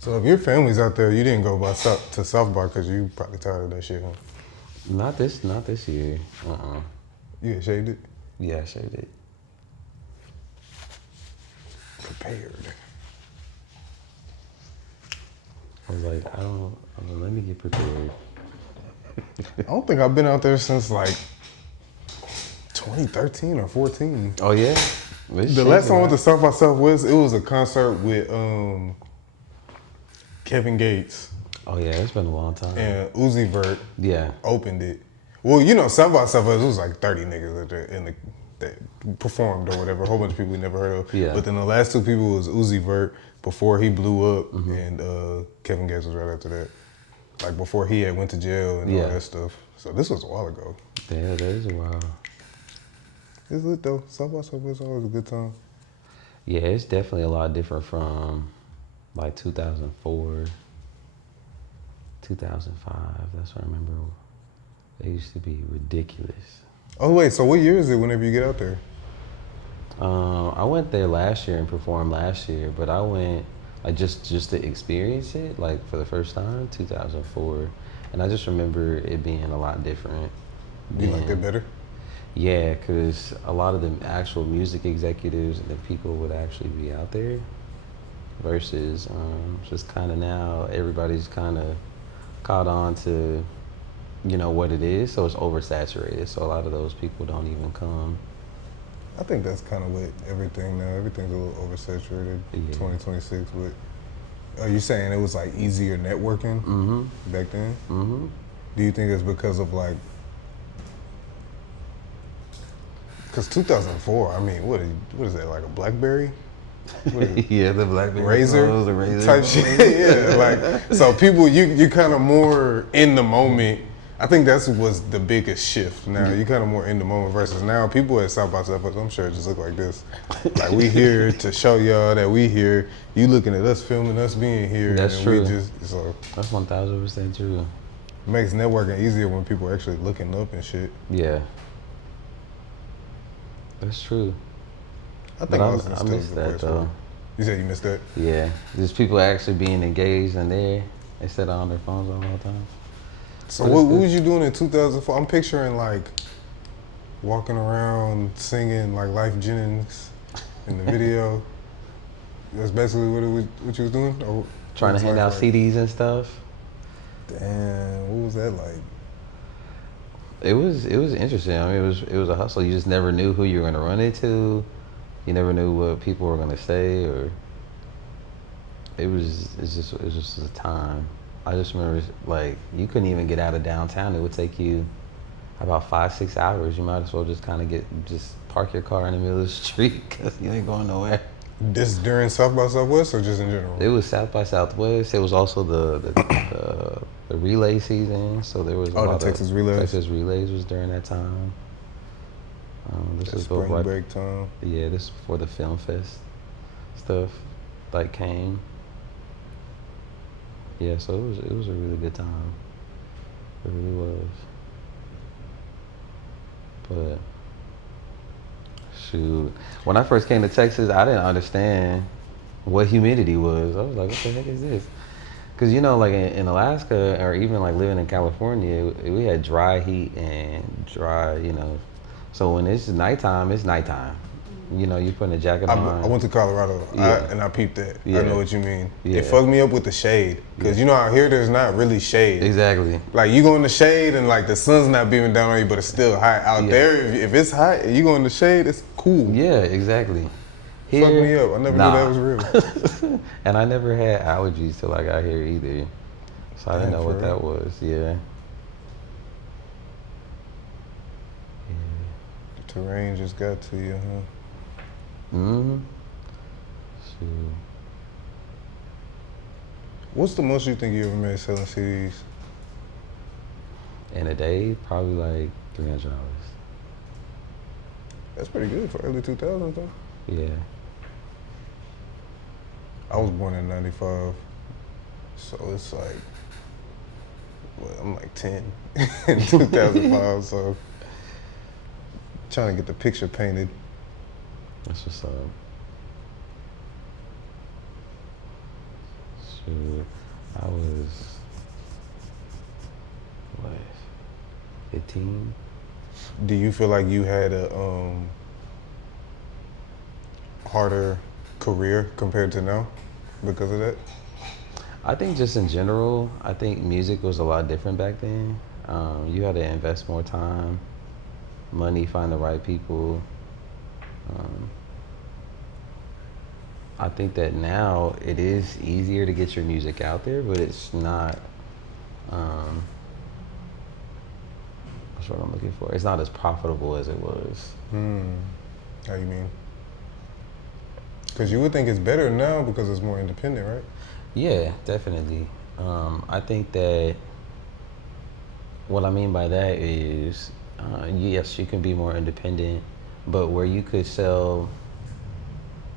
So if your family's out there, you didn't go to South by because you probably tired of that shit, huh? Not this year. You had shaved it? Yeah, I shaved it. Prepared. I was like, let me get prepared. I don't think I've been out there since like 2013 or 14. Oh yeah? The last time I went to South by Southwest, it was a concert with Kevin Gates. Oh yeah, it's been a long time. And Uzi Vert Yeah. opened it. Well, you know, South by Southwest, it was like 30 niggas that performed or whatever, a whole bunch of people we never heard of. Yeah. But then the last two people was Uzi Vert before he blew up, and Kevin Gates was right after that. Like before he had went to jail and all that stuff. So this was a while ago. Yeah, that is a while. It's lit though. South by Southwest is always a good time. Yeah, it's definitely a lot different from like 2004, 2005. That's what I remember. They used to be ridiculous. Oh wait, so what year is it whenever you get out there? I went there last year and performed last year, but I went like just to experience it, like for the first time, 2004, and I just remember it being a lot different. You liked it better? Yeah, because a lot of the actual music executives and the people would actually be out there versus just kind of now everybody's kind of caught on to, you know, what it is, so it's oversaturated. So a lot of those people don't even come. I think that's kind of with everything now. Everything's a little oversaturated. 2026. But are you saying it was like easier networking back then? Mm-hmm. Do you think it's because of like? Because 2004, I mean, what is that, like a BlackBerry? Yeah, the BlackBerry. Razor? The Razor type shit. Yeah, like, so people, you kind of more in the moment. I think that's was the biggest shift. Now you kind of more in the moment versus now people at South by Southwest, I'm sure it just look like this. Like we here to show y'all that we here. You looking at us filming us being here. That's and true. We just, so that's 1000% true. Makes networking easier when people are actually looking up and shit. Yeah. That's true. I think I missed that though. You said you missed that? Yeah, just people actually being engaged and there instead of on their phones all the time. So what was you doing in 2004? I'm picturing like walking around singing like Life Jennings in the video. That's basically what you was doing? Or trying to hand out CDs and stuff. Damn, what was that like? It was interesting. I mean, it was a hustle. You just never knew who you were gonna run into. You never knew what people were gonna say, or it was just a time. I just remember like you couldn't even get out of downtown. It would take you about 5-6 hours. You might as well just kind of just park your car in the middle of the street because you ain't going nowhere. This during South by Southwest or just in general? It was South by Southwest. It was also the relay season, so there was a lot the Texas Relays. Texas Relays was during that time. This is spring break time. Yeah, this is before the Film Fest stuff like came. Yeah, so it was a really good time. It really was. But shoot, when I first came to Texas, I didn't understand what humidity was. I was like, what the heck is this? Because, you know, like in Alaska or even like living in California, we had dry heat and dry, you know. So when it's nighttime, it's nighttime. You know, you putting a jacket on. I went to Colorado and I peeped that. Yeah. I know what you mean. Yeah. It fucked me up with the shade. Because you know out here there's not really shade. Exactly. Like you go in the shade and like the sun's not beaming down on you, but it's still hot. Out there, if it's hot and you go in the shade, it's cool. Yeah, exactly. Here, fucked me up. I never knew that was real. And I never had allergies till I got here either. So I didn't know what that was. Yeah. The terrain just got to you, huh? Mm-hmm. Shoot. What's the most you think you ever made selling CDs? In a day, probably like $300. That's pretty good for early 2000s, though. Yeah. I was born in 95, so it's like, I'm like 10 in 2005, so trying to get the picture painted. That's what's up. Shoot, I was, what, 15? Do you feel like you had a harder career compared to now because of that? I think just in general, I think music was a lot different back then. You had to invest more time, money, find the right people. I think that now it is easier to get your music out there, but it's not, what's what I'm looking for? It's not as profitable as it was. How you mean? Because you would think it's better now because it's more independent, right? Yeah, definitely. I think that what I mean by that is, yes, you can be more independent, but where you could sell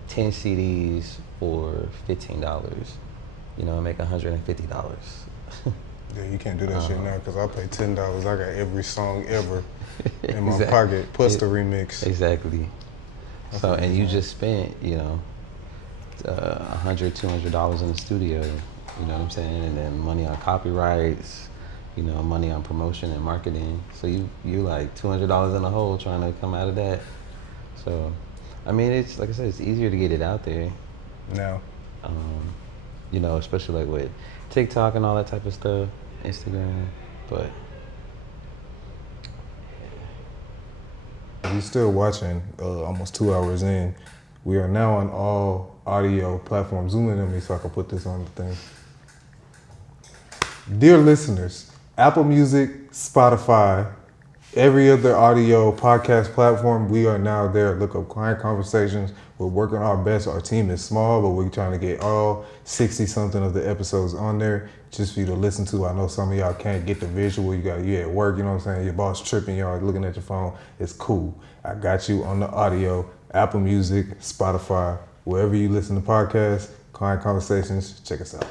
10 CDs for $15, and make $150. Yeah, you can't do that shit now because I pay $10. I got every song ever in my Exactly. pocket, plus the remix. Exactly. So, and you just spent, $100, $200 in the studio, you know what I'm saying? And then money on copyrights, money on promotion and marketing. So you like $200 in the hole trying to come out of that. So, I mean, it's, like I said, it's easier to get it out there. Now. Especially like with TikTok and all that type of stuff, Instagram, but. You're still watching, almost 2 hours in. We are now on all audio platforms. Zoom in on me so I can put this on the thing. Dear listeners, Apple Music, Spotify, every other audio podcast platform, we are now there. Look up Client Conversations. We're working our best. Our team is small, but we're trying to get all 60-something of the episodes on there just for you to listen to. I know some of y'all can't get the visual. You at work, you know what I'm saying? Your boss tripping, y'all looking at your phone. It's cool. I got you on the audio, Apple Music, Spotify, wherever you listen to podcasts, Client Conversations. Check us out.